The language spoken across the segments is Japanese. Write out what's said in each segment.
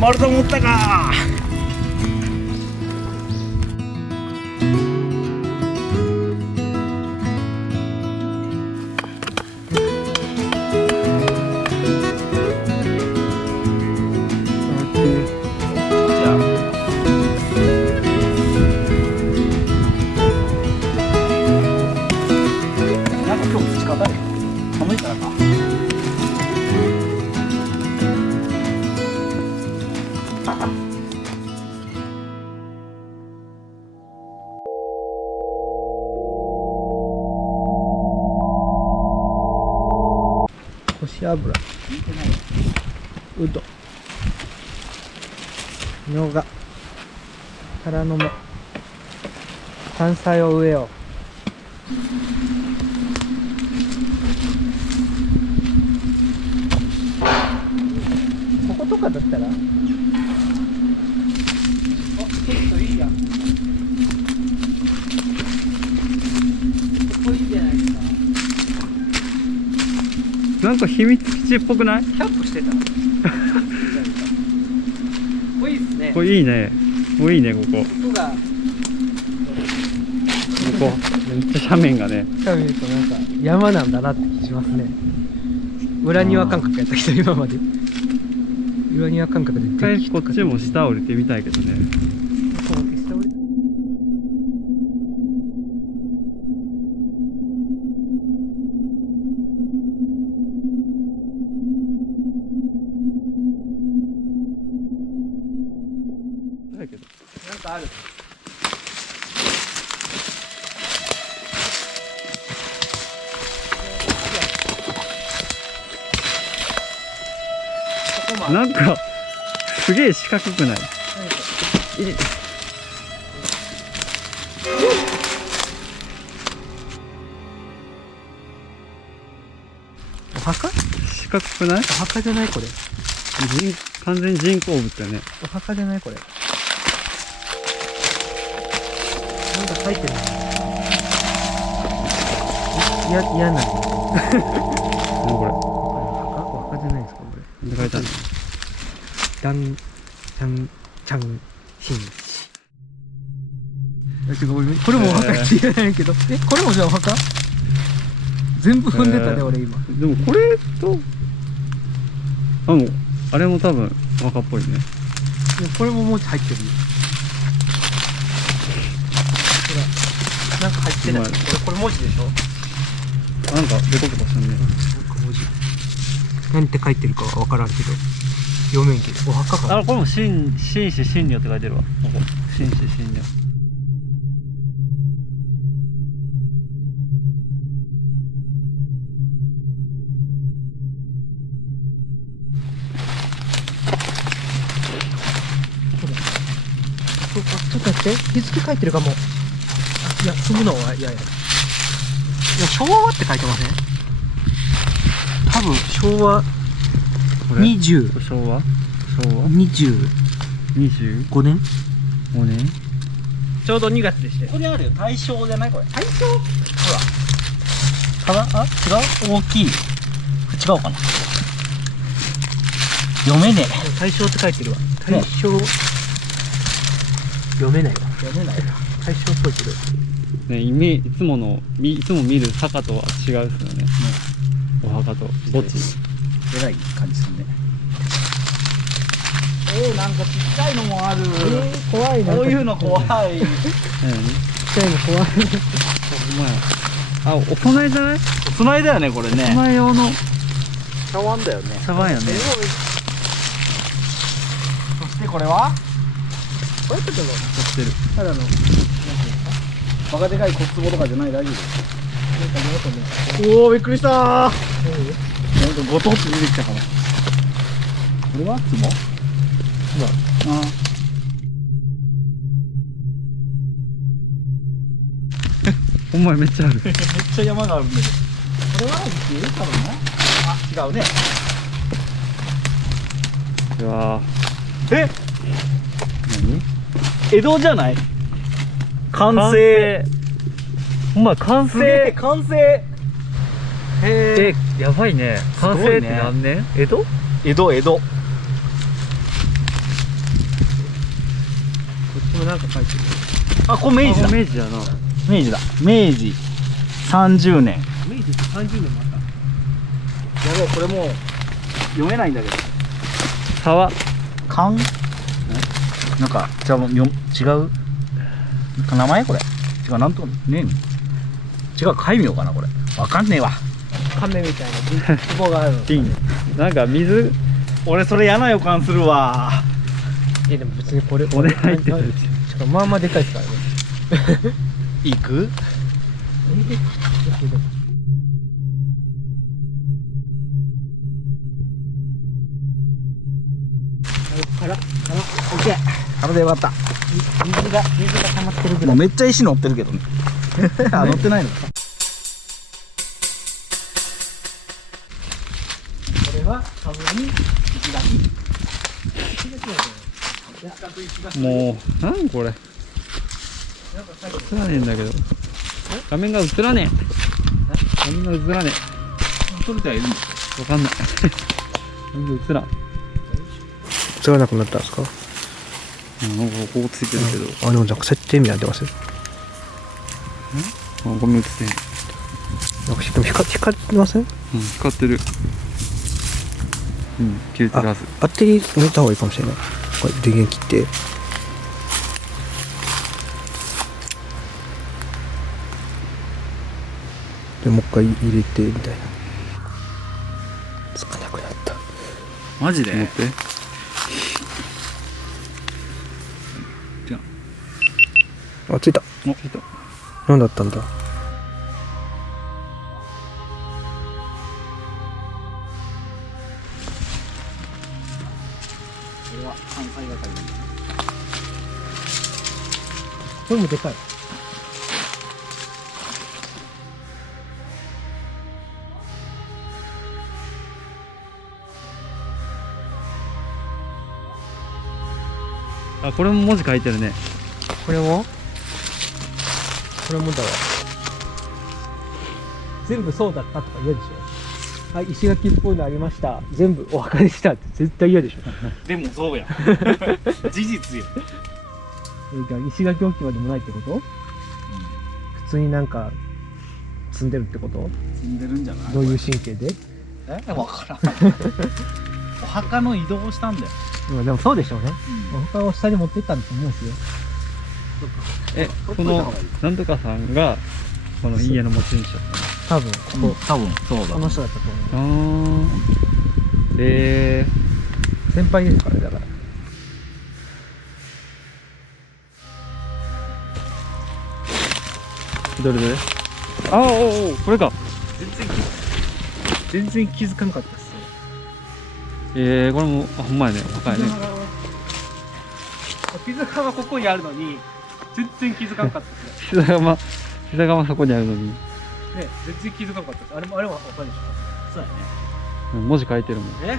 丸太持ったか。干し油、うど、みょうが、タラの芽、山菜を植えよう。こことかだったら、あ、ちょっといいやん。ここいいじゃないですか。なんか秘密基地っぽくない？キャンプしてた。これいいですね。これいいね。これいいね、ここ。ここが、ここ、めっちゃ斜面がね。近く見るとなんか山なんだなって気しますね。裏庭感覚やったけど今まで。裏庭感覚で一回こっちも下降りてみたいけどね。だけどなんかある。なんかすげえ四角くない？お墓？四角くない？お墓じゃないこれ。完全人工物だよね。お墓じゃないこれ。なんか書いてる。嫌なの。何これ？お墓じゃないですかこれ。何書いてあるの？ちゃんしんち。これもお墓って言えないけど、これもじゃあお墓？全部踏んでたね、俺今。でもこれとあれも多分お墓っぽいね。これも文字入ってるよ。ほら、なんか入ってない。これ文字でしょ？なんかデコボコしたね。なんか文字。何て書いてるかは分からんけど、読めんけど、お墓か。これも紳士信女って書いてるわ。ここ紳士信女。ちょっと待って、日付書いてるかも。あ、いや、住むのは、いや、昭和って書いてません？多分、昭和20、昭和25年5年ちょうど2月でして。ここにあるよ、大正じゃないこれ。大正？ほら。違う？大きい。違うかな。読めねえ。大正って書いてるわ。大正、読めないわ。読めない。大正っぽいけど。ね、いつも見る坂とは違うですよね。お墓と墓地。えらい感じするね。なんかちっちゃいのもある。怖いな。こういうの怖い。何？ちっちゃいの怖い。ほんまや。お供えじゃない？お供えだよね、これお供ね。え用の茶碗だよね。茶碗やね。そしてこれはこれちょっと撮ってる。ただの、バカでかい骨壺とかじゃない、大丈夫。おお、びっくりしたー。なんかゴトッと出てきたから。これは壺？あほんまやめっちゃある。めっちゃ山があるんだけど。これは生きるかな？あ、違うね。うわえ、何？江戸じゃない？完成。ほんま完すげえ、成。完成。へえ。やばいね。完成って何年？江戸？江戸。っちもなんか書いてる。あ、これ明治だ。明治やな。明治だ。明治30年。明治って30年もあった。やばい、これもう読めないんだけど。沢。缶なんかじゃあ違う名前これ違うなんとねえ違う戒名かなこれわかんねえわ。亀みたいな壺があるの。瓶。なんか水、俺それ嫌な予感するわ。でも別にこれ骨入ってる。しかもまあまあでかいですからね。行くから、オッケー。体でよかった。水が溜まってるぐらい。もうめっちゃ石乗ってるけどねあ乗ってないのか。これは多分に石垣。もう、なんこれ。映らねえんだけど。画面が映らねえ。画面が映らねそれじゃいるんえ。わかんない。画面が映らん。映らなくなったんですか？なんかここついてるけど。あ、でもなんか設定みたいになってますよ。あ、ゴミ映ってへん。なんか光ってません？光ってる。切れてるはず。バッテリー抜いた方がいいかもしれない。これ電源切って。でもう一回入れてみたいな。つかなくなった。マジで持って。じゃあ、ついた。あ、ついた。何だったんだ。これは関西がかり。これもでかい。あ、これも文字書いてるね。これもだわ。全部そうだったとか嫌でしょ。はい、石垣っぽいのありました。全部お別れしたって絶対嫌でしょ。でもそうや事実よ。石垣置き場でもないってこと？普通になんか積んでるってこと？積んでるんじゃない？どういう神経で？分からんお墓の移動をしたんだよ。でもそうでしょうね。お墓を下に持っていったんだと思うんですよ。このなんとかさんがこの家の持ち主だっ多分ここ、多分そうだ。この人だったと思う。たの。先輩ですからね、だから。どれどれ。あ、おこれか。全然気づかなかったです。これもほんまやね。若いね。傷がここにあるのに全然気づかなかったです。膝がそこにあるのに。ね、全然気づかなかったです。あれは分かるでしょ。そうやね。文字書いてるもん。どうする？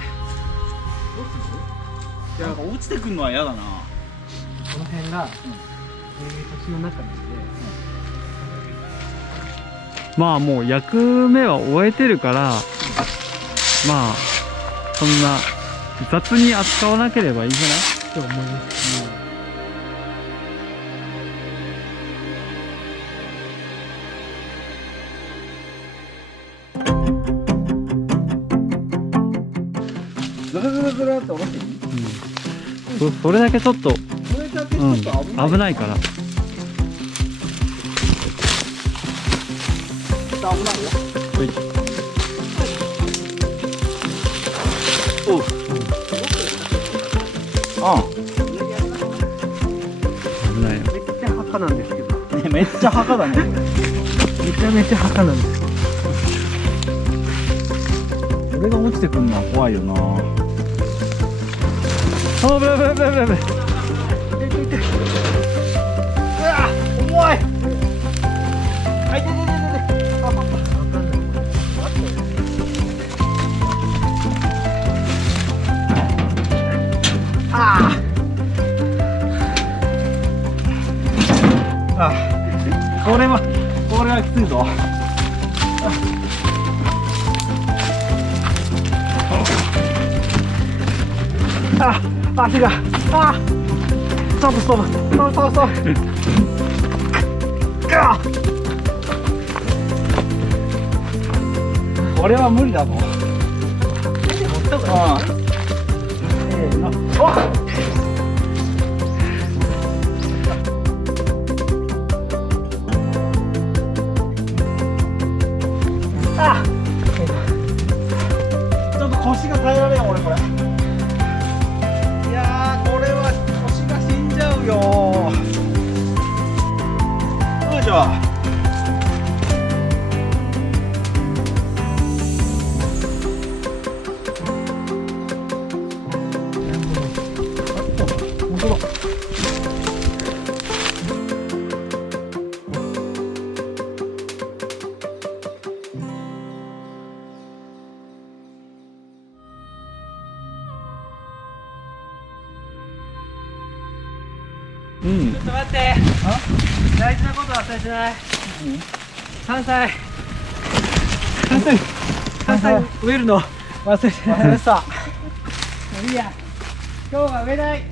いやなんか落ちてくるのは嫌だな。この辺が、星の中なんで、まあもう役目は終えてるから、まあそんな雑に扱わなければいいんじゃない？って思います。ずるずるずるって下ろしていい？それだけちょっと、これだけちょっと危ない。危ないから。危ないよ。おう。危ないよ。めっちゃ墓なんですけど。ね、めっちゃ墓だね。これめちゃめちゃ墓なんですよ。これが落ちてくるのは怖いよな。あ、危ない危ない危ない危ない。うわ、重い。あ、いててててて。あ、パパ。これはきついぞ。足がトップストップストップストップストップストップガーこれは無理だもん。持った方がいい。せーの。あちょっと腰が耐えられん俺これ。いやーこれは腰が死んじゃうよ。よいしょ。本当だ。うんちょっと待って。大事なこと忘れてない。山菜植えるの忘れてない。さいいや。今日は植えない。